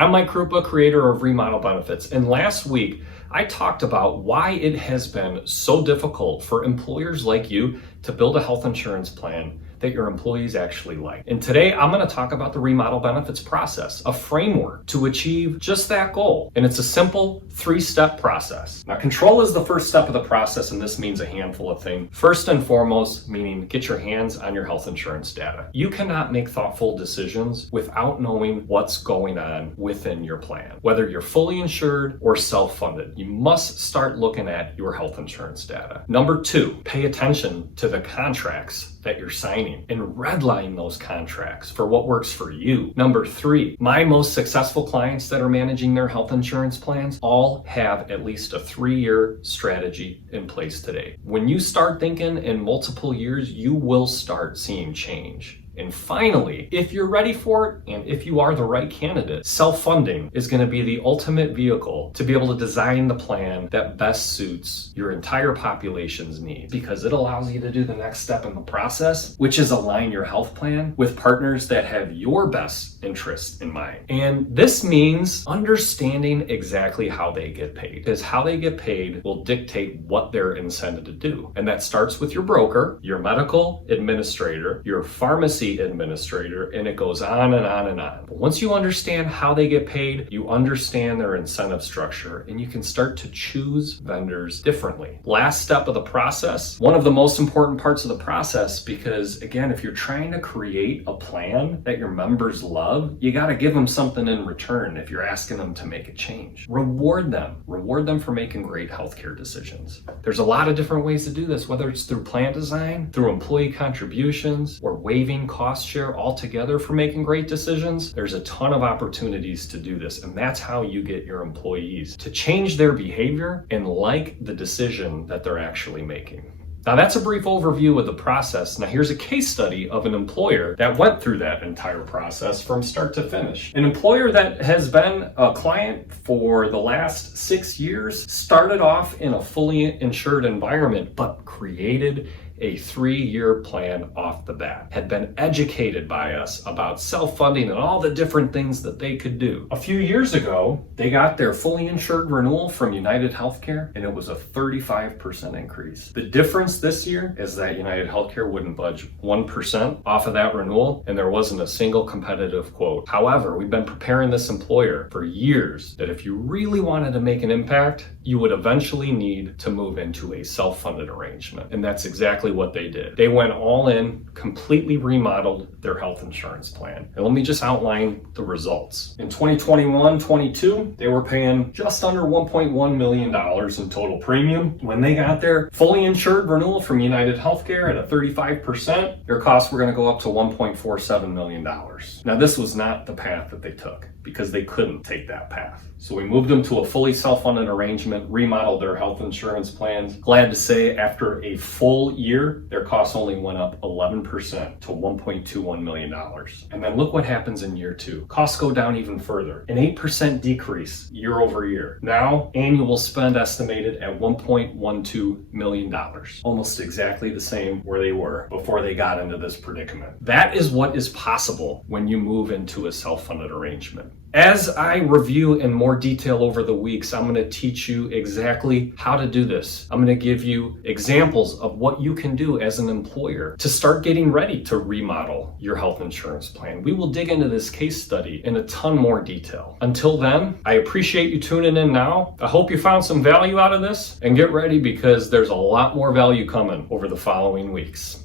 I'm Mike Krupa, creator of Remodel Benefits, and last week I talked about why it has been so difficult for employers like you to build a health insurance plan that your employees actually like. And today I'm going to talk about the remodel benefits process, a framework to achieve just that goal. And it's a simple 3-step process. Now, control is the first step of the process, and this means a handful of things. First and foremost, meaning get your hands on your health insurance data. You cannot make thoughtful decisions without knowing what's going on within your plan. Whether you're fully insured or self-funded, you must start looking at your health insurance data. Number 2, pay attention to the contracts that you're signing and redline those contracts for what works for you. Number 3, my most successful clients that are managing their health insurance plans all have at least a 3-year strategy in place today. When you start thinking in multiple years, you will start seeing change. And finally, if you're ready for it and if you are the right candidate, self-funding is going to be the ultimate vehicle to be able to design the plan that best suits your entire population's needs, because it allows you to do the next step in the process, which is align your health plan with partners that have your best interests in mind. And this means understanding exactly how they get paid, because how they get paid will dictate what they're incented to do. And that starts with your broker, your medical administrator, your pharmacy administrator, and it goes on and on and on. But once you understand how they get paid, you understand their incentive structure, and you can start to choose vendors differently. Last step of the process, one of the most important parts of the process, because again, if you're trying to create a plan that your members love, you got to give them something in return if you're asking them to make a change. Reward them for making great healthcare decisions. There's a lot of different ways to do this, whether it's through plan design, through employee contributions, or waiving cost share altogether for making great decisions. There's a ton of opportunities to do this, and that's how you get your employees to change their behavior and like the decision that they're actually making. Now, that's a brief overview of the process. Now, here's a case study of an employer that went through that entire process from start to finish. An employer that has been a client for the last 6 years started off in a fully insured environment, but created a 3-year plan off the bat, had been educated by us about self-funding and all the different things that they could do. A few years ago, they got their fully insured renewal from United Healthcare, and it was a 35% increase. The difference this year is that United Healthcare wouldn't budge 1% off of that renewal, and there wasn't a single competitive quote. However, we've been preparing this employer for years that if you really wanted to make an impact, you would eventually need to move into a self-funded arrangement. And that's exactly what they did. They went all in, completely remodeled their health insurance plan. And let me just outline the results. In 2021-22, they were paying just under $1.1 million in total premium. When they got their fully insured renewal from United Healthcare at a 35%, their costs were going to go up to $1.47 million. Now, this was not the path that they took, because they couldn't take that path. So we moved them to a fully self-funded arrangement, remodeled their health insurance plans. Glad to say, after a full year, their costs only went up 11% to $1.21 million. And then look what happens in year 2. Costs go down even further, an 8% decrease year over year. Now, annual spend estimated at $1.12 million. Almost exactly the same where they were before they got into this predicament. That is what is possible when you move into a self-funded arrangement. As I review in more detail over the weeks, I'm going to teach you exactly how to do this. I'm going to give you examples of what you can do as an employer to start getting ready to remodel your health insurance plan. We will dig into this case study in a ton more detail. Until then, I appreciate you tuning in now. I hope you found some value out of this, and get ready, because there's a lot more value coming over the following weeks.